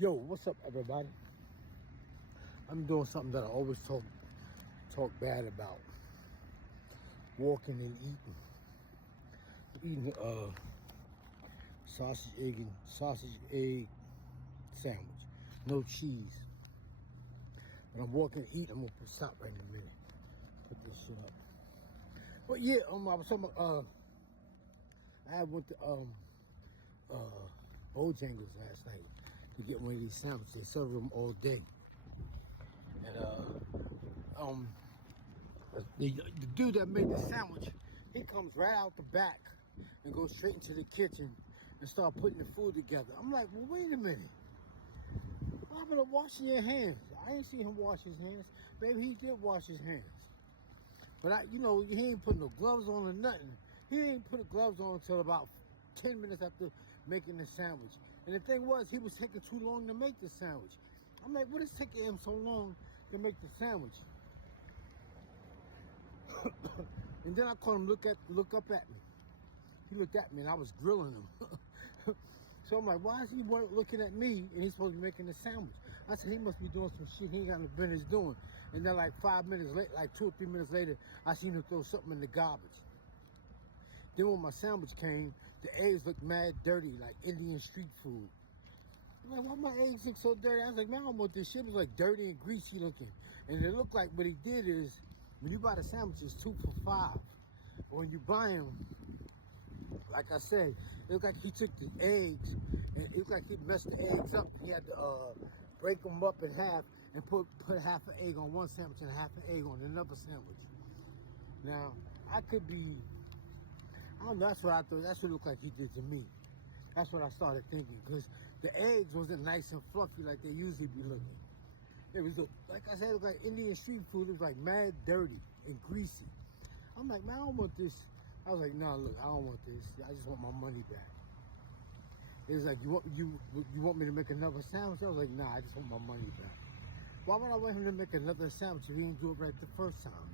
Yo, what's up, everybody? I'm doing something that I always talk bad about: walking and eating sausage egg sandwich, no cheese. When I'm walking and eating, I'm gonna stop right in a minute. Put this shit up. But yeah, I was talking about I went to Bojangles last night to get one of these sandwiches. They serve them all day. And the dude that made the sandwich, he comes right out the back and goes straight into the kitchen and start putting the food together. I'm like, well, wait a minute. What happened to washing your hands? I didn't see him wash his hands. Maybe he did wash his hands. But he ain't put no gloves on or nothing. He didn't put the gloves on until about 10 minutes after making the sandwich. And the thing was, he was taking too long to make the sandwich. I'm like, what is taking him so long to make the sandwich? And then I caught him look up at me. He looked at me and I was grilling him. So I'm like, why is he looking at me and he's supposed to be making the sandwich? I said, he must be doing some shit he ain't got no business doing. And then like 5 minutes later, like 2 or 3 minutes later, I seen him throw something in the garbage. Then when my sandwich came, the eggs looked mad dirty, like Indian street food. I'm like, why my eggs look so dirty? I was like, man, I don't want this shit. It was like dirty and greasy looking. And it looked like what he did is, when you buy the sandwiches, 2 for $5. But when you buy them, like I said, it looked like he took the eggs, and it looked like he messed the eggs up. He had to break them up in half and put half an egg on one sandwich and half an egg on another sandwich. Now, I don't know, that's what I thought. That's what it looked like he did to me. That's what I started thinking, because the eggs wasn't nice and fluffy like they usually be looking. It was, like I said, it was like Indian street food. It was like mad dirty and greasy. I'm like, man, I don't want this. I was like, no, look, I don't want this. I just want my money back. It was like, you want me to make another sandwich? I was like, nah, I just want my money back. Why would I want him to make another sandwich if he didn't do it right the first time?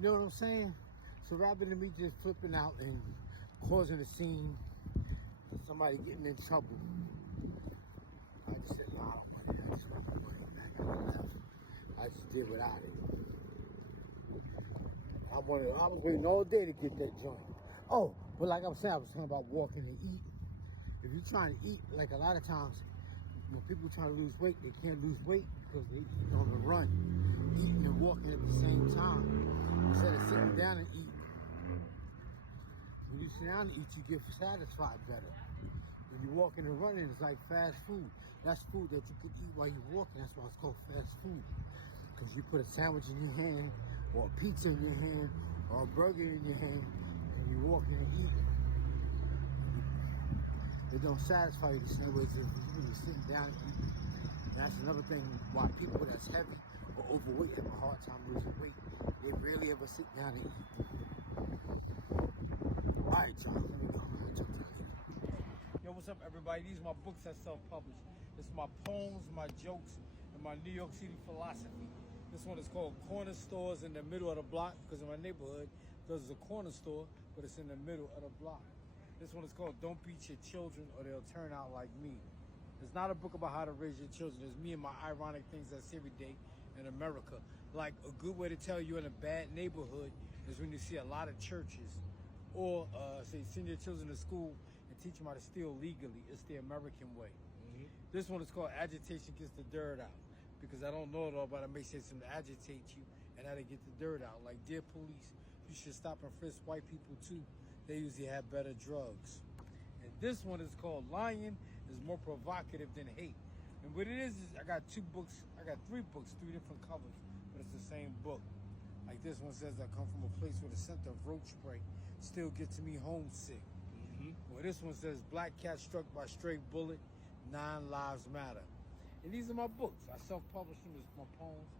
You know what I'm saying? So rather than me just flipping out and causing a scene, somebody getting in trouble, I just said, no, I don't want it. I just want my money back. I left. I just did without it. I was waiting all day to get that joint. Oh, but like I was saying, I was talking about walking and eating. If you're trying to eat, like a lot of times, when people try to lose weight, they can't lose weight because they eat on the run, eating and walking at the same time. Instead of sitting down and eating. When you sit down and eat, you get satisfied better. When you're walking and running, it's like fast food. That's food that you could eat while you're walking. That's why it's called fast food. Because you put a sandwich in your hand, or a pizza in your hand, or a burger in your hand, and you're walking and eating. It don't satisfy you the same way as when you're sitting down and eating. That's another thing why people that's heavy or overweight have a hard time losing weight. They rarely ever sit down and eat. All right, y'all. Let me go. Yo, what's up, everybody? These are my books I self-published. It's my poems, my jokes, and my New York City philosophy. This one is called Corner Stores in the Middle of the Block, because in my neighborhood, there's a corner store, but it's in the middle of the block. This one is called Don't Beat Your Children or They'll Turn Out Like Me. It's not a book about how to raise your children. It's me and my ironic things I see every day in America. Like, a good way to tell you're in a bad neighborhood is when you see a lot of churches or say send your children to school and teach them how to steal legally. It's the American way. This one is called Agitation Gets the Dirt Out, because I don't know it all, but I may say something to agitate you and how to get the dirt out. Like, dear police, you should stop and frisk white people too. They usually have better drugs. And this one is called Lying is More Provocative Than Hate. And what it is I got 3 books, 3 different covers, but it's the same book. Like this one says, I come from a place where the scent of roach spray still gets me homesick. Well, this one says, black cat struck by stray bullet, 9 lives matter. And these are my books. I self-published them as my poems.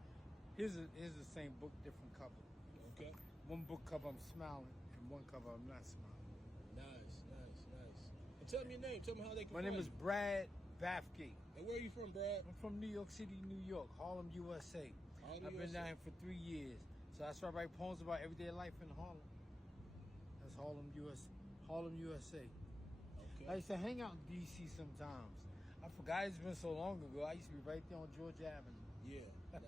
Here's the same book, different cover. Okay. One book cover I'm smiling, and one cover I'm not smiling. Nice. And tell me your name. Tell me how they can My find name is you. Brad Bathgate. And where are you from, Brad? I'm from New York City, New York, Harlem, USA. I've been down here for 3 years. So I start writing poems about everyday life in Harlem. That's Harlem, USA. Okay. I used to hang out in D.C. sometimes. I I forgot it's been so long ago. I used to be right there on Georgia Avenue. Yeah.